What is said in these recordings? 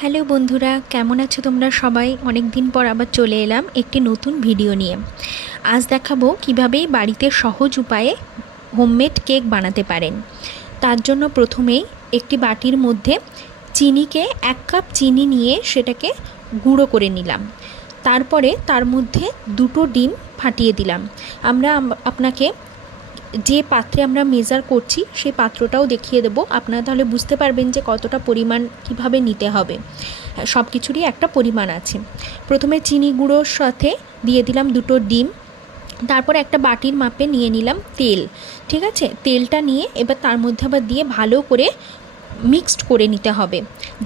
Hello বন্ধুরা, কেমন আছো তোমরা সবাই? অনেক দিন পর আবার চলে এলাম একটি নতুন ভিডিও নিয়ে। আজ দেখাবো কিভাবে বাড়িতে সহজ উপায়ে হোমমেড কেক বানাতে পারেন। তার জন্য প্রথমেই একটি বাটির মধ্যে চিনিকে 1 কাপ চিনি নিয়ে সেটাকে গুঁড়ো করে নিলাম। তারপরে তার মধ্যে 2টো ডিম ফাটিয়ে দিলাম। আপনাকে যে পাত্রে আমরা মেজার করছি সেই পাত্রটাও দেখিয়ে দেবো, আপনারা তাহলে বুঝতে পারবেন যে কতটা পরিমাণ কিভাবে নিতে হবে। সব কিছুরই একটা পরিমাণ আছে। প্রথমে চিনি গুঁড়োর সাথে দিয়ে দিলাম 2টো ডিম, তারপর একটা বাটির মাপে নিয়ে নিলাম তেল। ঠিক আছে, তেলটা নিয়ে এবার তার মধ্যে আবার দিয়ে ভালো করে মিক্সড করে নিতে হবে,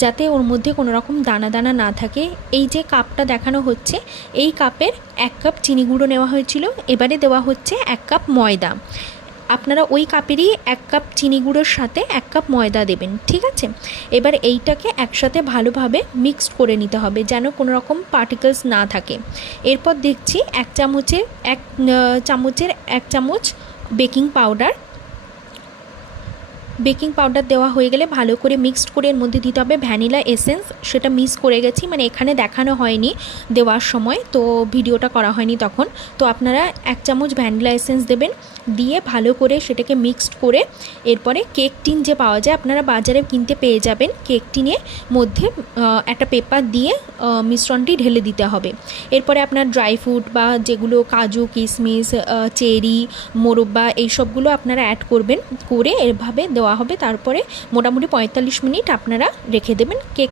যাতে ওর মধ্যে কোনো রকম দানা দানা না থাকে। এই যে কাপটা দেখানো হচ্ছে, এই কাপের 1 কাপ চিনি গুঁড়ো নেওয়া হয়েছিল, এবারে দেওয়া হচ্ছে 1 কাপ ময়দা। আপনারা ওই কাপেরই 1 কাপ চিনি গুঁড়োর সাথে 1 কাপ ময়দা দেবেন। ঠিক আছে, এবার এইটাকে একসাথে ভালোভাবে মিক্সড করে নিতে হবে যেন কোনো রকম পার্টিকেলস না থাকে। এরপর দেখছি 1 চামচ বেকিং পাউডার দেওয়া হয়ে গেলে ভালো করে মিক্সড করে এর মধ্যে দিতে হবে ভ্যানিলা এসেন্স। সেটা মিক্স করে গেছি, মানে এখানে দেখানো হয়নি দেওয়ার সময়, তো ভিডিওটা করা হয়নি তখন। তো আপনারা 1 চামচ ভ্যানিলা এসেন্স দেবেন, দিয়ে ভালো করে সেটাকে মিক্সড করে এরপরে কেক টিন যে পাওয়া যায়, আপনারা বাজারে কিনতে পেয়ে যাবেন, কেক টিনের মধ্যে একটা পেপার দিয়ে মিশ্রণটি ঢেলে দিতে হবে। এরপরে আপনার ড্রাই ফ্রুট বা যেগুলো কাজু কিশমিশ চেরি মোরব্বা এইসবগুলো আপনারা অ্যাড করবেন, করে এভাবে দেওয়া হবে। তারপরে মোটামুটি 45 মিনিট আপনারা রেখে দেবেন। কেক